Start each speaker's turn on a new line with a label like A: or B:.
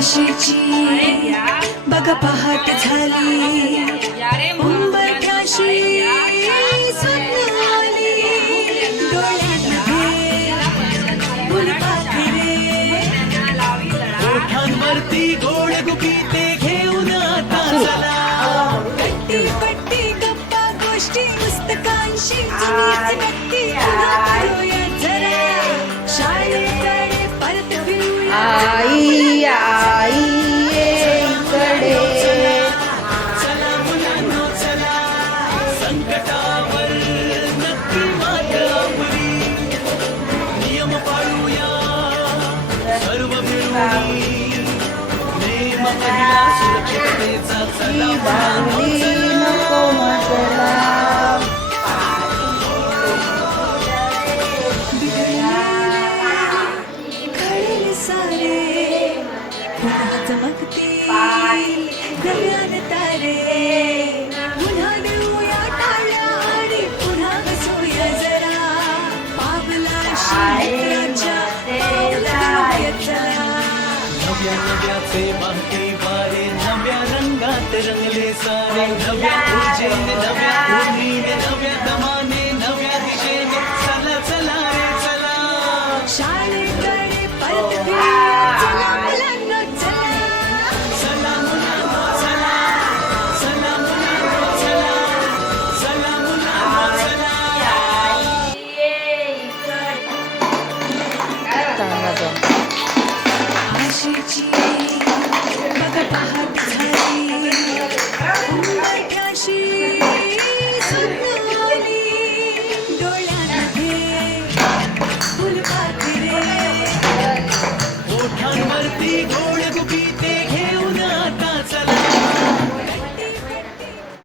A: आशेची बघा पहाट झाली. उंबरठ्याशी स्वप्न आली डोळ्यामध्ये फुलपाखरे
B: ओठांवरती गोड गुपिते घेऊन आता चला.
A: पट्टी पट्टी गप्पा गोष्टी पुस्तकांशी नक्की
C: नको म्हटला
A: सारे चमकते तारे.
B: नव्याचे माहिती वारे नव्या रंगात रंगले सारे नव्या ऊर्जेने नव्या उर्मीने नव्या दमाने नव्या दिशेने. चला चला रे चला.
A: शाळेकडे परत चला मुलांना चला.
B: चला मुलांनो चला. चला मुलांनो चला. चला मुलांनो चला.
C: चांगला जाऊ
A: आशेची बघा पहाट झाली